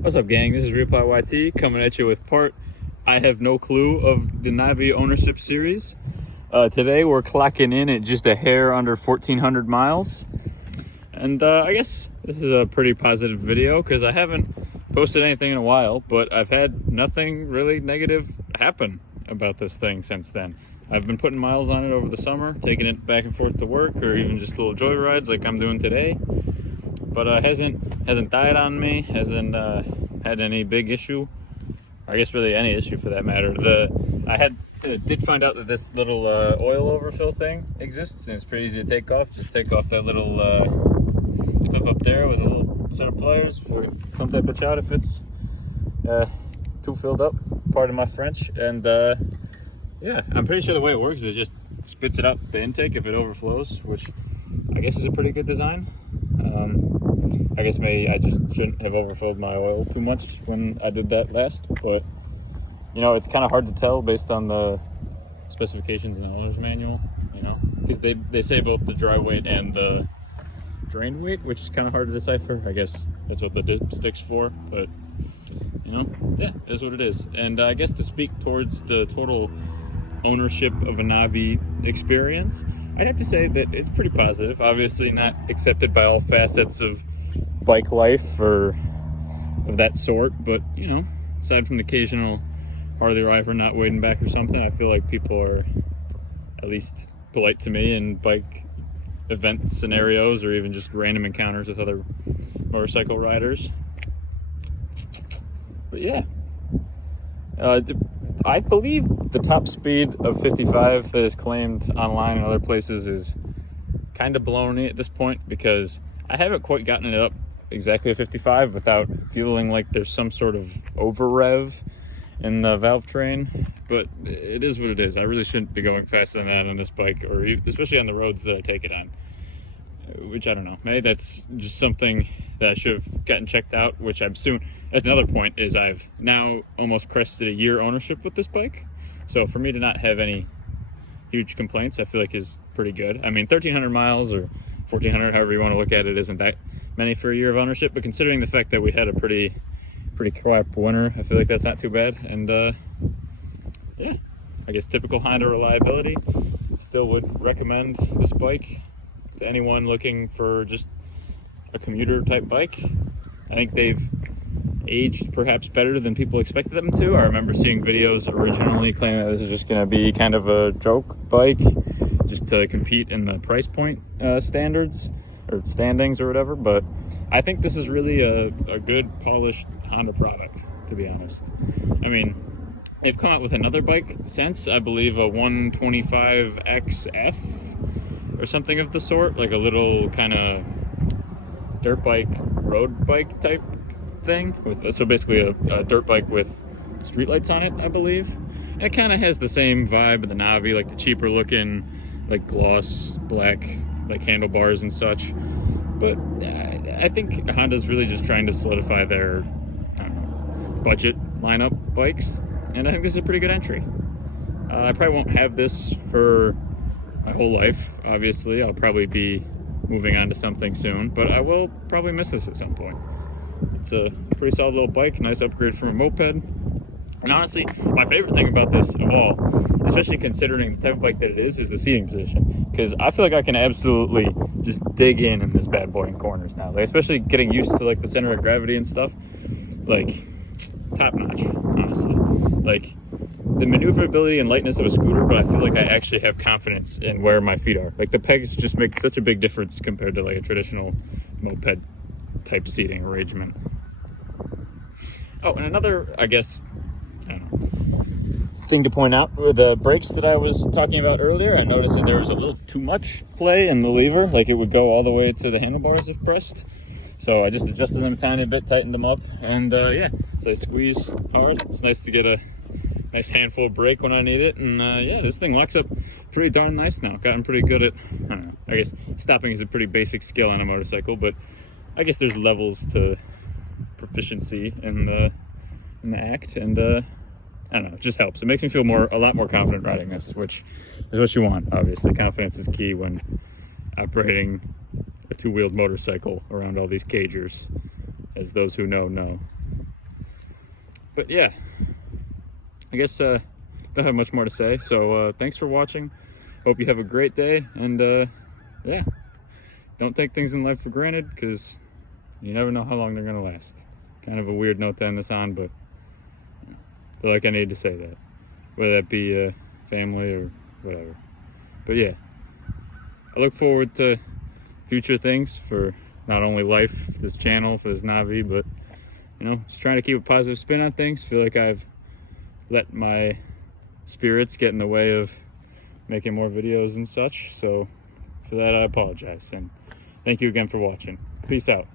What's up, gang? This is Reply YT coming at you with part I have no clue of the NAVI ownership series. Today we're clocking in at just a hair under 1,400 miles. And I guess this is a pretty positive video because I haven't posted anything in a while, but I've had nothing really negative happen about this thing since then. I've been putting miles on it over the summer, taking it back and forth to work or even just little joy rides like I'm doing today. But hasn't died on me, hasn't had any big issue, or I guess really any issue for that matter. I did find out that this little oil overfill thing exists, and it's pretty easy to take off. Just take off that little clip up there with a little set of pliers for pump that bitch out if it's too filled up, pardon my French. And yeah, I'm pretty sure the way it works is it just spits it out the intake if it overflows, which I guess is a pretty good design. I guess maybe I just shouldn't have overfilled my oil too much when I did that last, but you know, it's kind of hard to tell based on the specifications in the owner's manual, you know, because they say both the dry weight and the drained weight, which is kind of hard to decipher. I guess that's what the dipstick's for, but you know, yeah, it is what it is. And I guess to speak towards the total ownership of a NAVI experience, I'd have to say that it's pretty positive. Obviously not accepted by all facets of bike life or of that sort, but you know, aside from the occasional Harley rider not waiting back or something, I feel like people are at least polite to me in bike event scenarios or even just random encounters with other motorcycle riders. But yeah, I believe the top speed of 55 that is claimed online and other places is kind of baloney at this point, because I haven't quite gotten it up exactly at 55 without feeling like there's some sort of over rev in the valve train. But it is what it is. I really shouldn't be going faster than that on this bike, or especially on the roads that I take it on, which I don't know, maybe that's just something that I should have gotten checked out, which I'm soon. Another point is I've now almost crested a year ownership with this bike, so for me to not have any huge complaints, I feel like is pretty good. I mean, 1,300 miles or 1,400, however you want to look at it, isn't that many for a year of ownership, but considering the fact that we had a pretty crap winter, I feel like that's not too bad. And yeah, I guess typical Honda reliability. Still would recommend this bike to anyone looking for just a commuter type bike. I think they've aged perhaps better than people expected them to. I remember seeing videos originally claiming that this is just going to be kind of a joke bike just to compete in the price point standards or standings or whatever, but I think this is really a good polished Honda product, to be honest. I mean, they've come out with another bike since, I believe a 125XF or something of the sort, like a little kind of dirt bike, road bike type thing. So basically a dirt bike with streetlights on it, I believe. And it kind of has the same vibe of the NAVI, like the cheaper looking, like gloss black, like handlebars and such. But I think Honda's really just trying to solidify their, I don't know, budget lineup bikes, and I think this is a pretty good entry. I probably won't have this for my whole life, obviously. I'll probably be moving on to something soon, but I will probably miss this at some point. It's a pretty solid little bike, nice upgrade from a moped. And honestly, my favorite thing about this of all, especially considering the type of bike that it is the seating position. Because I feel like I can absolutely just dig in this bad boy in corners now. Like, especially getting used to like the center of gravity and stuff. Like, top notch, honestly. Like, the maneuverability and lightness of a scooter, but I feel like I actually have confidence in where my feet are. Like, the pegs just make such a big difference compared to like a traditional moped type seating arrangement. Oh, and another, I guess, I don't know, thing to point out were the brakes that I was talking about earlier. I noticed that there was a little too much play in the lever, like it would go all the way to the handlebars if pressed. So I just adjusted them a tiny bit, tightened them up, and yeah, so I squeeze hard. It's nice to get a nice handful of brake when I need it, and yeah, this thing locks up pretty darn nice now. Gotten pretty good at, I don't know, I guess stopping is a pretty basic skill on a motorcycle, but I guess there's levels to proficiency in the act, and I don't know, it just helps. It makes me feel a lot more confident riding this, which is what you want, obviously. Confidence is key when operating a two-wheeled motorcycle around all these cagers, as those who know. But yeah, I guess don't have much more to say. So thanks for watching. Hope you have a great day, and yeah, don't take things in life for granted, because you never know how long they're gonna last. Kind of a weird note to end this on, but I feel like I need to say that, whether that be family or whatever. But yeah, I look forward to future things for not only life, this channel, for this Navi, but you know, just trying to keep a positive spin on things. Feel like I've let my spirits get in the way of making more videos and such, so for that I apologize, and thank you again for watching. Peace out.